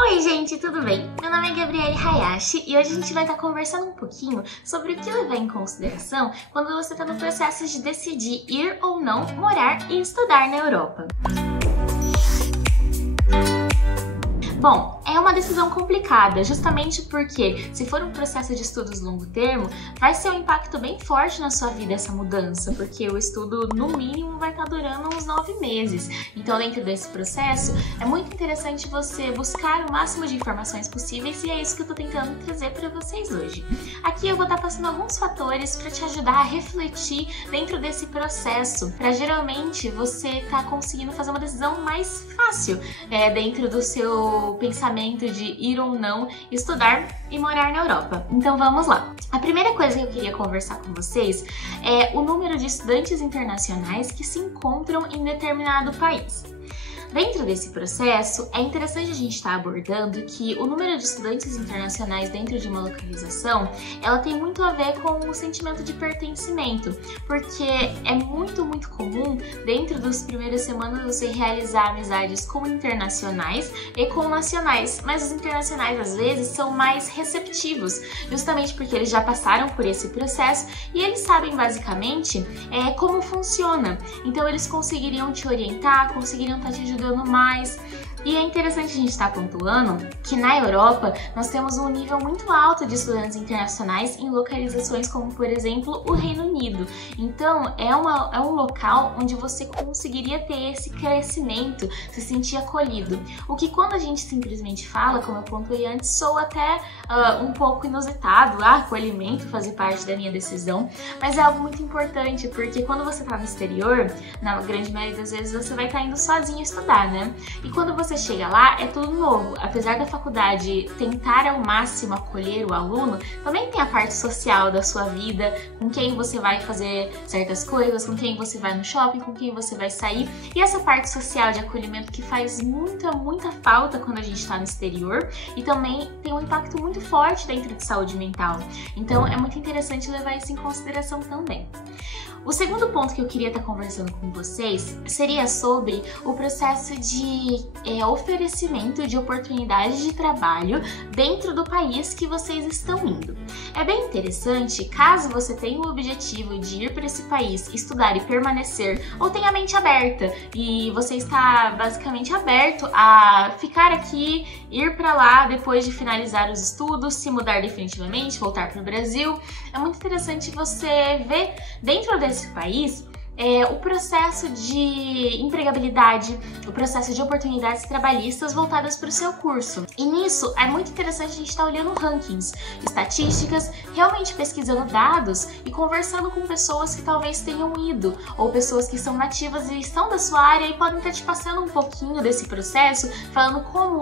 Oi gente, tudo bem? Meu nome é Gabriele Hayashi e hoje a gente vai estar conversando um pouquinho sobre o que levar em consideração quando você está no processo de decidir ir ou não morar e estudar na Europa. Bom, é uma decisão complicada, justamente porque se for um processo de estudos longo termo, vai ser um impacto bem forte na sua vida essa mudança, porque o estudo no mínimo vai estar durando uns 9 meses. Então, dentro desse processo, é muito interessante você buscar o máximo de informações possíveis e é isso que eu tô tentando trazer para vocês hoje. Aqui eu vou estar passando alguns fatores para te ajudar a refletir dentro desse processo, para geralmente você estar conseguindo fazer uma decisão mais fácil dentro do seu pensamento de ir ou não estudar e morar na Europa. Então vamos lá. A primeira coisa que eu queria conversar com vocês é o número de estudantes internacionais que se encontram em determinado país. Dentro desse processo, é interessante a gente estar abordando que o número de estudantes internacionais dentro de uma localização, ela tem muito a ver com o sentimento de pertencimento, porque é muito comum, dentro das primeiras semanas, você realizar amizades com internacionais e com nacionais, mas os internacionais, às vezes, são mais receptivos, justamente porque eles já passaram por esse processo e eles sabem, basicamente, como funciona. Então, eles conseguiriam te orientar, conseguiriam estar te ajudando mais. E é interessante a gente estar pontuando que na Europa nós temos um nível muito alto de estudantes internacionais em localizações como, por exemplo, o Reino Unido. Então, é um local onde você conseguiria ter esse crescimento, se sentir acolhido. O que quando a gente simplesmente fala, como eu pontuei antes, soa até um pouco inusitado, acolhimento fazer parte da minha decisão, mas é algo muito importante, porque quando você está no exterior, na grande maioria das vezes você vai estar indo sozinho estudar, né? E quando você chega lá, é tudo novo. Apesar da faculdade tentar ao máximo acolher o aluno, também tem a parte social da sua vida, com quem você vai fazer certas coisas, com quem você vai no shopping, com quem você vai sair. E essa parte social de acolhimento que faz muita falta quando a gente está no exterior e também tem um impacto muito forte dentro de saúde mental. Então é muito interessante levar isso em consideração também. O segundo ponto que eu queria estar conversando com vocês seria sobre o processo de oferecimento de oportunidades de trabalho dentro do país que vocês estão indo. É bem interessante, caso você tenha o objetivo de ir para esse país, estudar e permanecer, ou tenha a mente aberta e você está basicamente aberto a ficar aqui, ir para lá depois de finalizar os estudos, se mudar definitivamente, voltar para o Brasil. É muito interessante você ver dentro desse país o processo de empregabilidade, o processo de oportunidades trabalhistas voltadas para o seu curso. E nisso é muito interessante a gente estar olhando rankings, estatísticas, realmente pesquisando dados e conversando com pessoas que talvez tenham ido, ou pessoas que são nativas e estão da sua área e podem estar te passando um pouquinho desse processo, falando como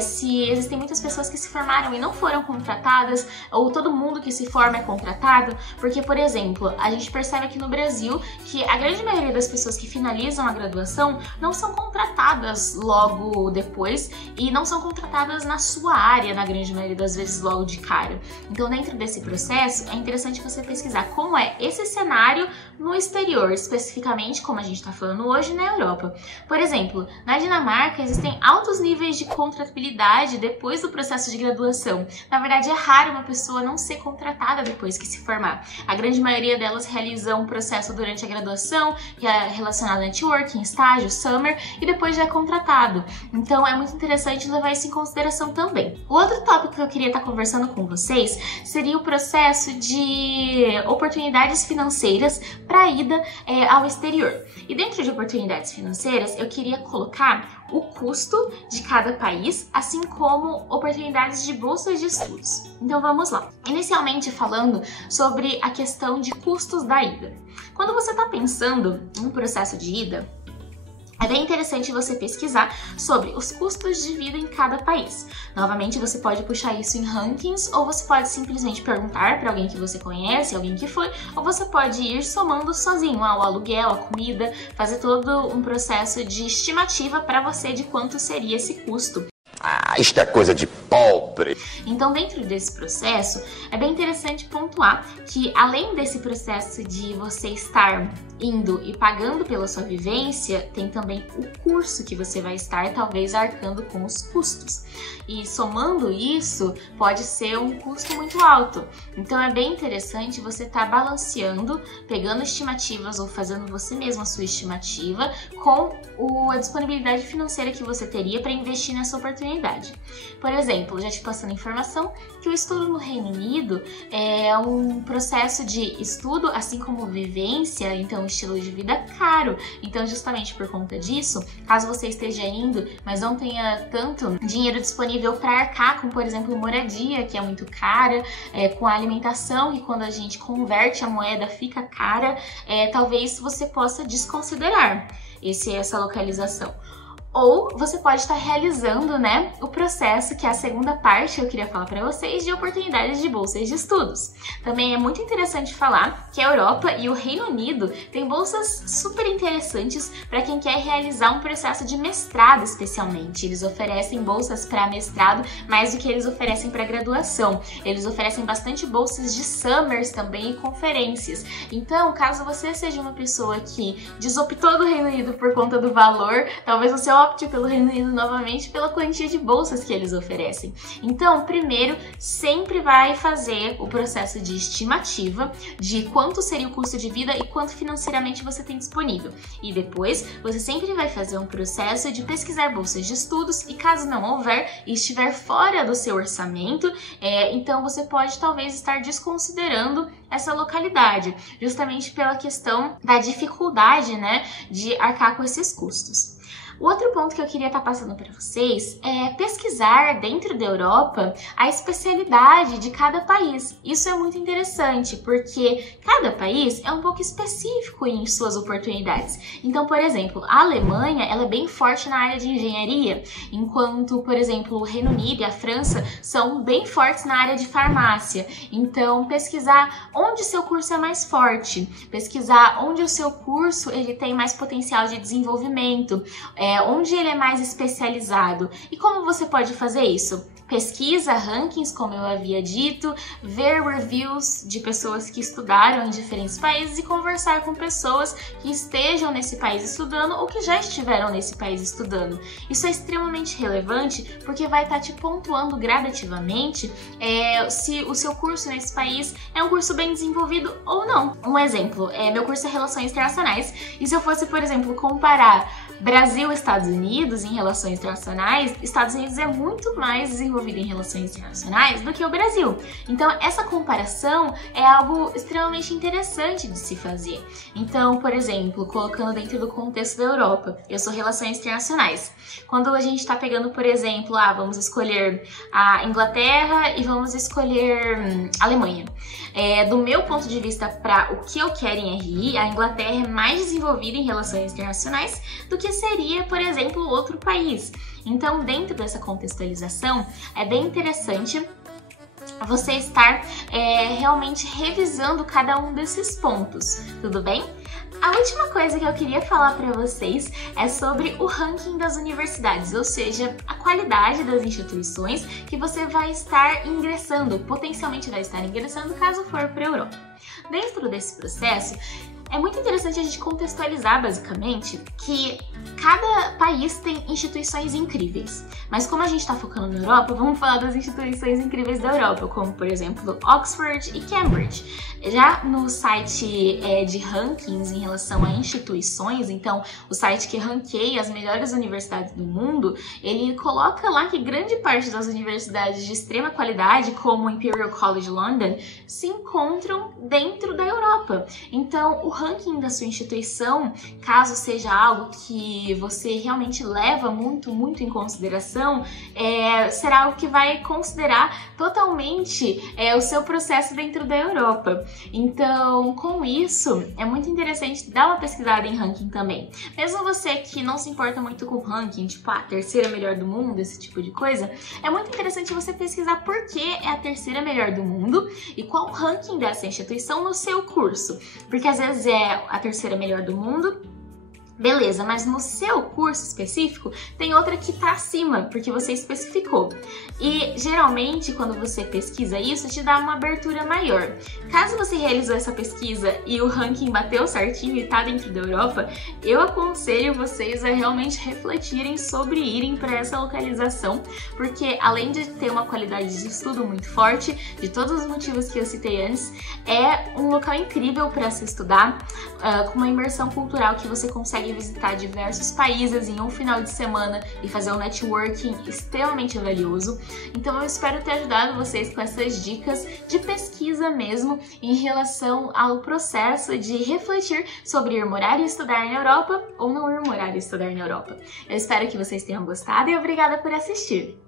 se existem muitas pessoas que se formaram e não foram contratadas, ou todo mundo que se forma é contratado, porque, por exemplo, a gente percebe aqui no Brasil que a grande maioria das pessoas que finalizam a graduação não são contratadas logo depois e não são contratadas na sua área, na grande maioria das vezes logo de cara. Então, dentro desse processo, é interessante você pesquisar como é esse cenário no exterior, especificamente, como a gente está falando hoje, na Europa. Por exemplo, na Dinamarca existem altos níveis de contratabilidade depois do processo de graduação. Na verdade, é raro uma pessoa não ser contratada depois que se formar. A grande maioria delas realiza um processo durante a graduação, que é relacionado a networking, estágio, summer, e depois já é contratado. Então é muito interessante levar isso em consideração também. O outro tópico que eu queria estar conversando com vocês seria o processo de oportunidades financeiras para a ida ao exterior. E dentro de oportunidades financeiras, eu queria colocar o custo de cada país, assim como oportunidades de bolsas de estudos. Então vamos lá. Inicialmente falando sobre a questão de custos da ida. Quando você está pensando em um processo de ida, é bem interessante você pesquisar sobre os custos de vida em cada país. Novamente, você pode puxar isso em rankings, ou você pode simplesmente perguntar para alguém que você conhece, alguém que foi, ou você pode ir somando sozinho, o aluguel, a comida, fazer todo um processo de estimativa para você de quanto seria esse custo. Ah, isto é coisa de pobre. Então, dentro desse processo, é bem interessante pontuar que, além desse processo de você estar indo e pagando pela sua vivência, tem também o curso que você vai estar, talvez, arcando com os custos. E somando isso, pode ser um custo muito alto. Então, é bem interessante você estar balanceando, pegando estimativas ou fazendo você mesmo a sua estimativa com a disponibilidade financeira que você teria para investir nessa oportunidade. Por exemplo, já te passando informação que o estudo no Reino Unido é um processo de estudo, assim como vivência, então estilo de vida caro. Então, justamente por conta disso, caso você esteja indo, mas não tenha tanto dinheiro disponível para arcar com, por exemplo, moradia, que é muito cara, com a alimentação, que quando a gente converte a moeda fica cara, talvez você possa desconsiderar essa localização. Ou você pode estar realizando, né, o processo, que é a segunda parte que eu queria falar para vocês, de oportunidades de bolsas de estudos. Também é muito interessante falar que a Europa e o Reino Unido têm bolsas super interessantes para quem quer realizar um processo de mestrado, especialmente. Eles oferecem bolsas para mestrado mais do que eles oferecem para graduação. Eles oferecem bastante bolsas de summers também e conferências. Então, caso você seja uma pessoa que desoptou do Reino Unido por conta do valor, talvez você opte pelo Reino Unido novamente pela quantia de bolsas que eles oferecem. Então, primeiro, sempre vai fazer o processo de estimativa de quanto seria o custo de vida e quanto financeiramente você tem disponível. E depois, você sempre vai fazer um processo de pesquisar bolsas de estudos e caso não houver e estiver fora do seu orçamento, então você pode talvez estar desconsiderando essa localidade, justamente pela questão da dificuldade, né, de arcar com esses custos. O outro ponto que eu queria estar passando para vocês é pesquisar dentro da Europa a especialidade de cada país. Isso é muito interessante, porque cada país é um pouco específico em suas oportunidades. Então, por exemplo, a Alemanha ela é bem forte na área de engenharia, enquanto, por exemplo, o Reino Unido e a França são bem fortes na área de farmácia. Então, pesquisar onde seu curso é mais forte, pesquisar onde o seu curso ele tem mais potencial de desenvolvimento, onde ele é mais especializado. E como você pode fazer isso? Pesquisa, rankings, como eu havia dito, ver reviews de pessoas que estudaram em diferentes países e conversar com pessoas que estejam nesse país estudando ou que já estiveram nesse país estudando. Isso é extremamente relevante porque vai estar te pontuando gradativamente se o seu curso nesse país é um curso bem desenvolvido ou não. Um exemplo, meu curso é Relações Internacionais e se eu fosse, por exemplo, comparar Brasil e Estados Unidos em relações internacionais, Estados Unidos é muito mais desenvolvido em relações internacionais do que o Brasil. Então, essa comparação é algo extremamente interessante de se fazer. Então, por exemplo, colocando dentro do contexto da Europa, eu sou relações internacionais. Quando a gente está pegando, por exemplo, vamos escolher a Inglaterra e vamos escolher a Alemanha. Do meu ponto de vista, para o que eu quero em RI, a Inglaterra é mais desenvolvida em relações internacionais do que seria, por exemplo, outro país. Então, dentro dessa contextualização, é bem interessante você estar realmente revisando cada um desses pontos, tudo bem? A última coisa que eu queria falar para vocês é sobre o ranking das universidades, ou seja, a qualidade das instituições que você vai estar ingressando, potencialmente vai estar ingressando caso for para a Europa. Dentro desse processo, é muito interessante a gente contextualizar, basicamente, que cada país tem instituições incríveis. Mas como a gente está focando na Europa, vamos falar das instituições incríveis da Europa, como, por exemplo, Oxford e Cambridge. Já no site de rankings em relação a instituições, então o site que ranqueia as melhores universidades do mundo, ele coloca lá que grande parte das universidades de extrema qualidade, como o Imperial College London, se encontram dentro da Europa. Então, o ranking da sua instituição, caso seja algo que você realmente leva muito em consideração, será algo que vai considerar totalmente o seu processo dentro da Europa. Então, com isso, é muito interessante dar uma pesquisada em ranking também. Mesmo você que não se importa muito com ranking, tipo a terceira melhor do mundo, esse tipo de coisa, é muito interessante você pesquisar por que é a terceira melhor do mundo e qual o ranking dessa instituição no seu curso. Porque às vezes é a terceira melhor do mundo, Beleza, mas no seu curso específico tem outra que tá acima, porque você especificou. E geralmente quando você pesquisa isso, te dá uma abertura maior. Caso você realizou essa pesquisa e o ranking bateu certinho e tá dentro da Europa, eu aconselho vocês a realmente refletirem sobre irem para essa localização, porque além de ter uma qualidade de estudo muito forte, de todos os motivos que eu citei antes, é um local incrível para se estudar, com uma imersão cultural que você consegue visitar diversos países em um final de semana e fazer um networking extremamente valioso. Então eu espero ter ajudado vocês com essas dicas de pesquisa mesmo em relação ao processo de refletir sobre ir morar e estudar na Europa ou não ir morar e estudar na Europa. Eu espero que vocês tenham gostado e obrigada por assistir!